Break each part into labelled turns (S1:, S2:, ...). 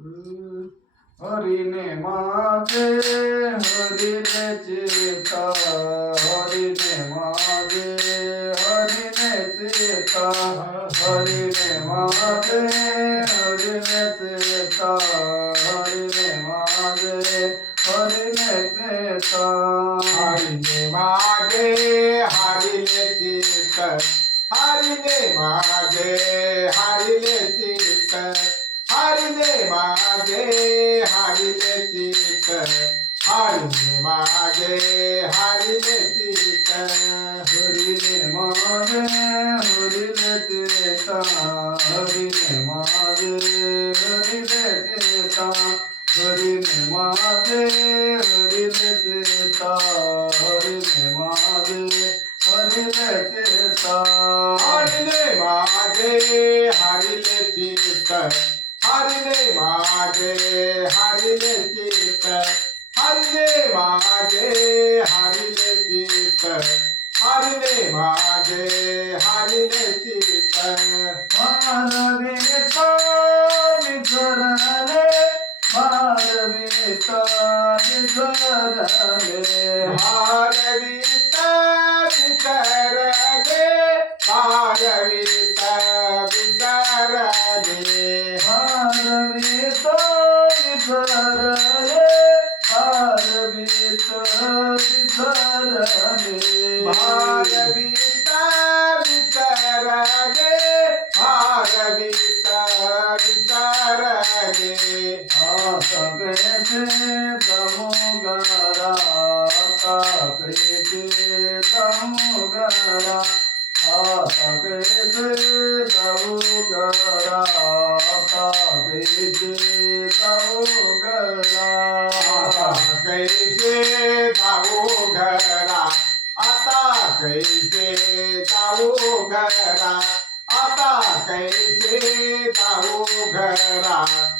S1: हरिने माझे हरिने चेता हरिने माझे हरिने चेता हरिने माझे हरिने चेता हरिने माझे हरिने चेता।
S2: हरिने माझे हरिले चित हरिने माझे हरिले चित हरिने मागे हरिले चित हरिने मागे हरिले चित
S1: हरिने मागे हरिले चित हरिने मागे हरिले चित हरिने मागे हरिले चित हरिने
S2: मागे हरिले चित हरिने माझे हरिले चित हरिने माझे हरिले चित हरिने माझे हरिले चित
S1: मानवीता विसरले मानवीता विसरले
S2: भारवीत
S1: सगळेचे दमोगरा आता दमोगरा आता कैसे दमोगरा आता दमोगरा
S2: आता कैसे घरा? आता कैसे जाऊ घरा? आता कैसे जाऊ घरा?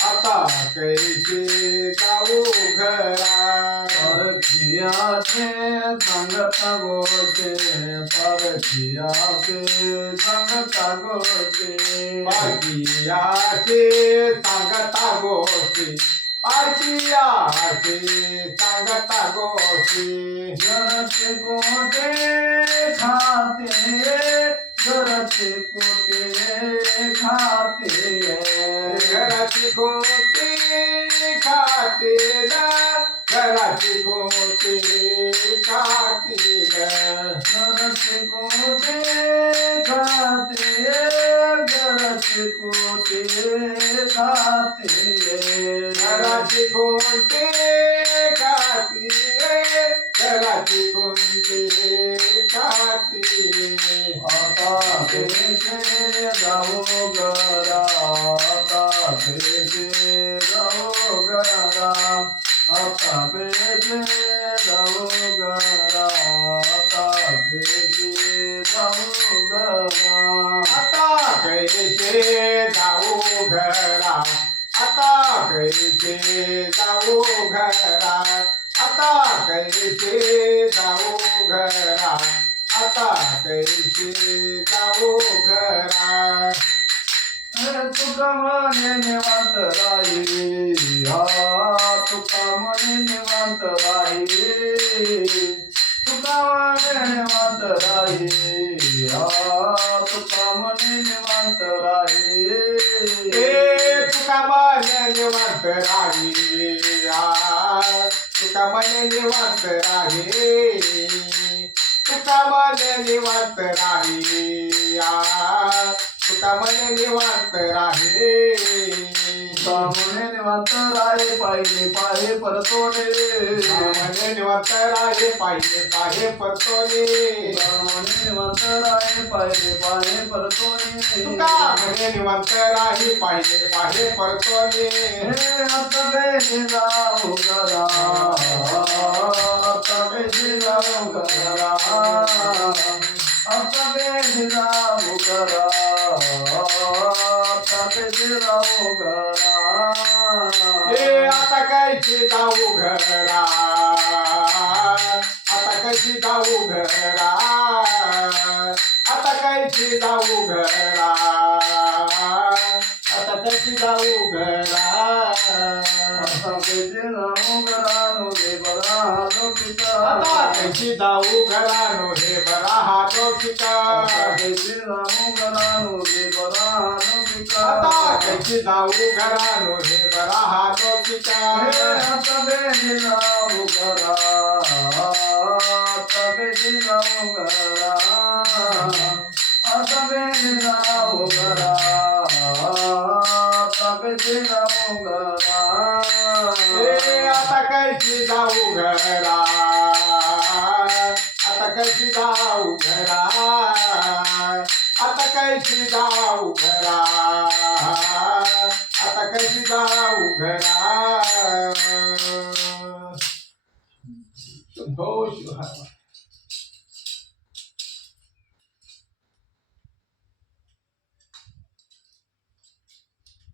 S2: आता कैसे गाऊ घरा
S1: आता
S2: कैसे जाऊ घरा
S1: परखिया से संगत गोचे परखिया से संगत गोचे
S2: पार्कियाचे सांगता गोष्टी पार्कियाचे सांगता गोष्टी
S1: खाते घरचे कोटे खाते.
S2: घराची कोणती खाते घराची कोणती खाते
S1: घरचे कोटे खाते. घरचे कोटे खाते.
S2: घराची कोणती खाते घराची कोणती खाते
S1: आता कैसे जाओ गरा आता कैसे जाओ गरा आता कैसे जाओ गरा आता कैसे जाओ गरा
S2: आता कैसे जाऊ घरा आता कैसे जाऊ घरा आता कैसे जाऊ घरा? आता कैसे जाऊ घरा?
S1: तुका मने निवांत राही तुका मने निवांत राही तुका मने निवांत राही तुका मने निवांत राही
S2: तुका मने निवांत राही आ, तुका निवांत राही तुका निवांत राही आ, तुका निवांत राही
S1: तुका निवांत राहे पाहिले पाहे परतोने.
S2: म्हणे निवांत राहे पाहिजे पाहे परतोने.
S1: तुका निवांत राहे पाहिले पाहे परतोडे
S2: तुका म्हणे निवांत राही पाहिजे पाहे परतोने
S1: हे कैसे जाऊ घरा आता कैसे जाऊ आता कैसे जाऊ आता कैसे जाऊ घरा
S2: ए आता कायची जाऊ घरा? आता कशी जाऊ घरा? आता कशी जाऊ घरा
S1: आता कैसे जाऊ घरा नोले बरा लोकिता
S2: आता कशी जाऊ घरा नो हे बरा हा लौकिका
S1: आता कैसे जाऊ घरा नोले बरा लोकिता
S2: आता कशी जाऊ घरा
S1: आता कैसे जाऊ घरा आता कैसे जाऊ घरा आता घरा आता जाऊ घरा
S2: ए आता कशी जाऊ घरा आता कशी जाऊ घरा आता कशी जाऊ घरा आता कशी जाऊ घरा